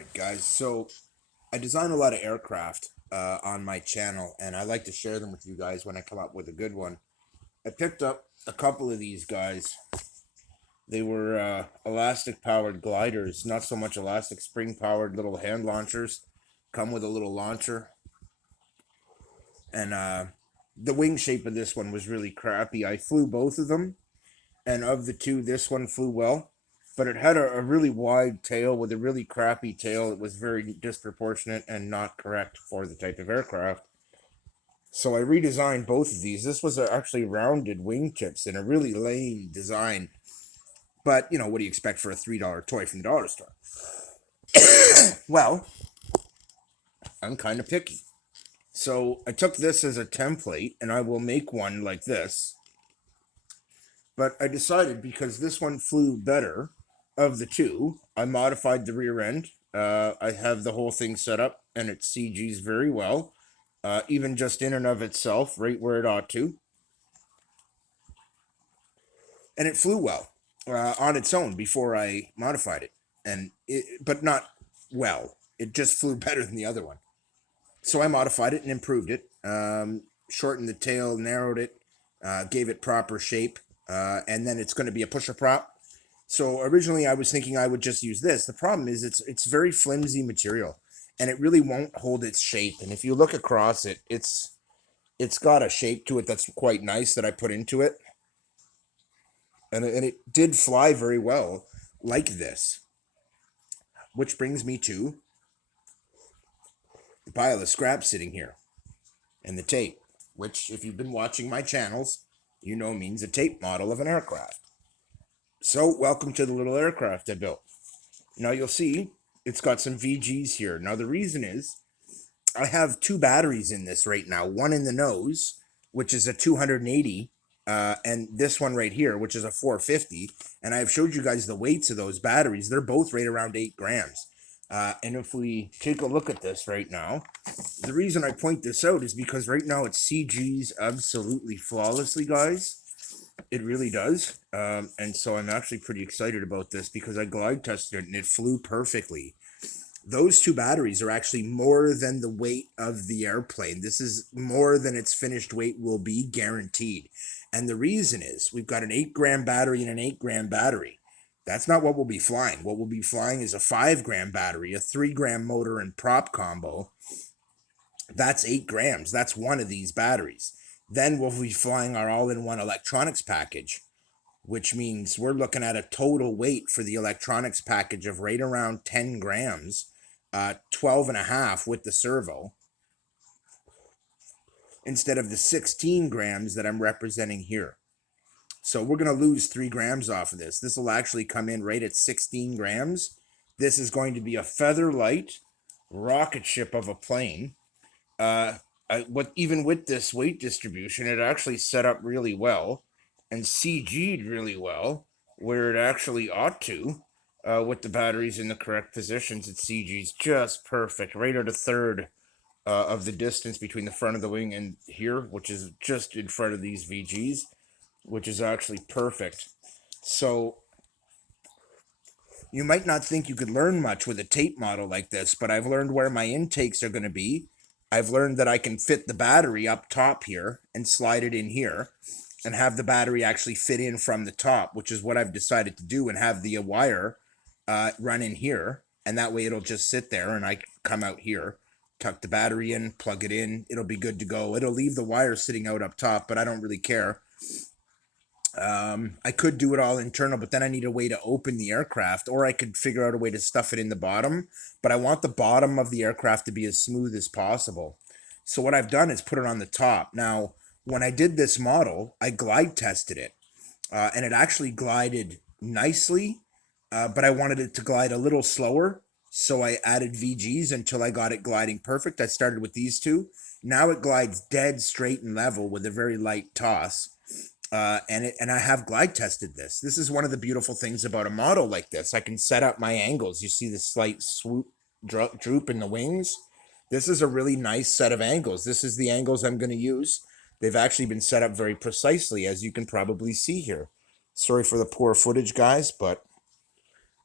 Alright guys, so I design a lot of aircraft on my channel, and I like to share them with you guys when I come up with a good one. I picked up a couple of these guys. They were elastic powered gliders, not so much elastic, spring powered little hand launchers. Come with a little launcher, and the wing shape of this one was really crappy. I flew both of them, and of the two, this one flew well, but it had a really wide tail with a really crappy tail. It was very disproportionate and not correct for the type of aircraft. So I redesigned both of these. This was actually rounded wingtips in a really lame design. But, you know, what do you expect for a $3 toy from the dollar store? Well, I'm kind of picky. So I took this as a template, and I will make one like this. But I decided, because this one flew better of the two, I modified the rear end. I have the whole thing set up, and it CGs very well, even just in and of itself, right where it ought to. And it flew well on its own before I modified it, but not well. It just flew better than the other one. So I modified it and improved it, shortened the tail, narrowed it, gave it proper shape, and then it's going to be a pusher prop. So originally I was thinking I would just use this. The problem is it's very flimsy material, and it really won't hold its shape. And if you look across it, it's got a shape to it that's quite nice that I put into it, and it did fly very well like this. Which brings me to the pile of scrap sitting here and the tape, which, if you've been watching my channels, you know means a tape model of an aircraft. So welcome to the little aircraft I built. Now you'll see it's got some VGs here. Now the reason is I have two batteries in this right now. One in the nose, which is a 280, and this one right here, which is a 450. And I've showed you guys the weights of those batteries. They're both right around 8 grams. And if we take a look at this right now, the reason I point this out is because right now it CGs absolutely flawlessly, guys. It really does. And so I'm actually pretty excited about this because I glide tested it and it flew perfectly. Those two batteries are actually more than the weight of the airplane. This is more than its finished weight will be, guaranteed. And the reason is we've got an 8-gram battery and an 8-gram battery. That's not what we'll be flying. What we'll be flying is a 5-gram battery, a 3-gram motor and prop combo. That's 8 grams. That's one of these batteries. Then we'll be flying our all-in-one electronics package, which means we're looking at a total weight for the electronics package of right around 10 grams, 12 and a half with the servo, instead of the 16 grams that I'm representing here. So we're going to lose 3 grams off of this. This will actually come in right at 16 grams. This is going to be a feather light rocket ship of a plane. Even with this weight distribution, it actually set up really well and CG'd really well where it actually ought to. With the batteries in the correct positions, it CG's just perfect, right at a third of the distance between the front of the wing and here, which is just in front of these VGs, which is actually perfect. So you might not think you could learn much with a tape model like this, but I've learned where my intakes are going to be. I've learned that I can fit the battery up top here and slide it in here and have the battery actually fit in from the top, which is what I've decided to do, and have the wire run in here. And that way it'll just sit there and I come out here, tuck the battery in, plug it in. It'll be good to go. It'll leave the wire sitting out up top, but I don't really care. I could do it all internal, but then I need a way to open the aircraft, or I could figure out a way to stuff it in the bottom. But I want the bottom of the aircraft to be as smooth as possible. So what I've done is put it on the top. Now, when I did this model, I glide tested it, and it actually glided nicely, but I wanted it to glide a little slower. So I added VGs until I got it gliding perfect. I started with these two. Now it glides dead straight and level with a very light toss. And I have glide tested this. This is one of the beautiful things about a model like this. I can set up my angles. You see the slight swoop, droop in the wings. This is a really nice set of angles. This is the angles I'm going to use. They've actually been set up very precisely, as you can probably see here. Sorry for the poor footage, guys, but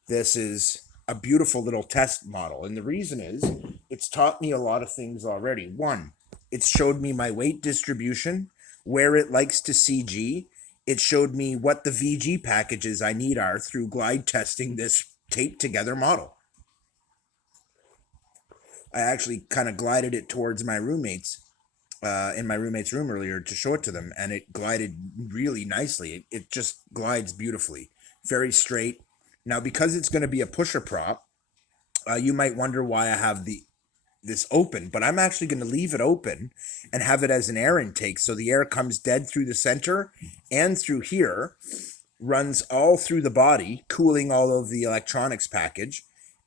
this is a beautiful little test model. And the reason is it's taught me a lot of things already. One, it's showed me my weight distribution, where it likes to CG. It showed me what the VG packages I need are through glide testing this taped together model. I actually kind of glided it towards my roommates in my roommate's room earlier to show it to them, and it glided really nicely. It just glides beautifully, very straight. Now, because it's going to be a pusher prop, you might wonder why I have this open, but I'm actually going to leave it open and have it as an air intake, so the air comes dead through the center and through here, runs all through the body, cooling all of the electronics package,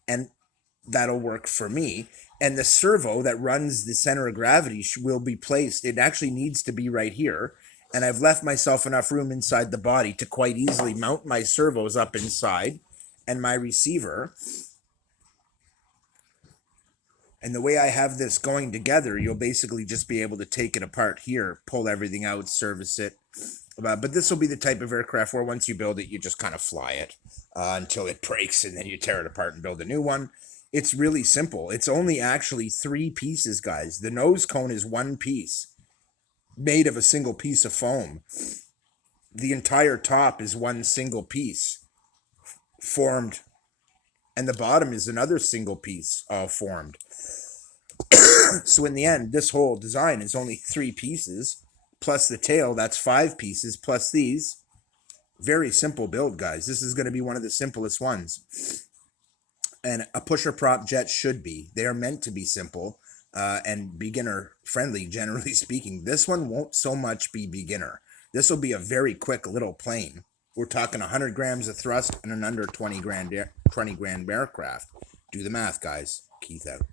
and that'll work for me. And the servo that runs the center of gravity will be placed. It actually needs to be right here. And I've left myself enough room inside the body to quite easily mount my servos up inside and my receiver. And the way I have this going together, you'll basically just be able to take it apart here, pull everything out, service it. But this will be the type of aircraft where once you build it, you just kind of fly it until it breaks, and then you tear it apart and build a new one. It's really simple. It's only actually 3 pieces, guys. The nose cone is 1 piece made of a single piece of foam. The entire top is 1 single piece formed, and the bottom is another single piece formed. So in the end, this whole design is only 3 pieces, plus the tail, that's 5 pieces, plus these. Very simple build, guys. This is going to be one of the simplest ones. And a pusher prop jet should be. They are meant to be simple and beginner friendly, generally speaking. This one won't so much be beginner. This will be a very quick little plane. We're talking 100 grams of thrust and an under 20 grand aircraft. Do the math, guys. Keith out.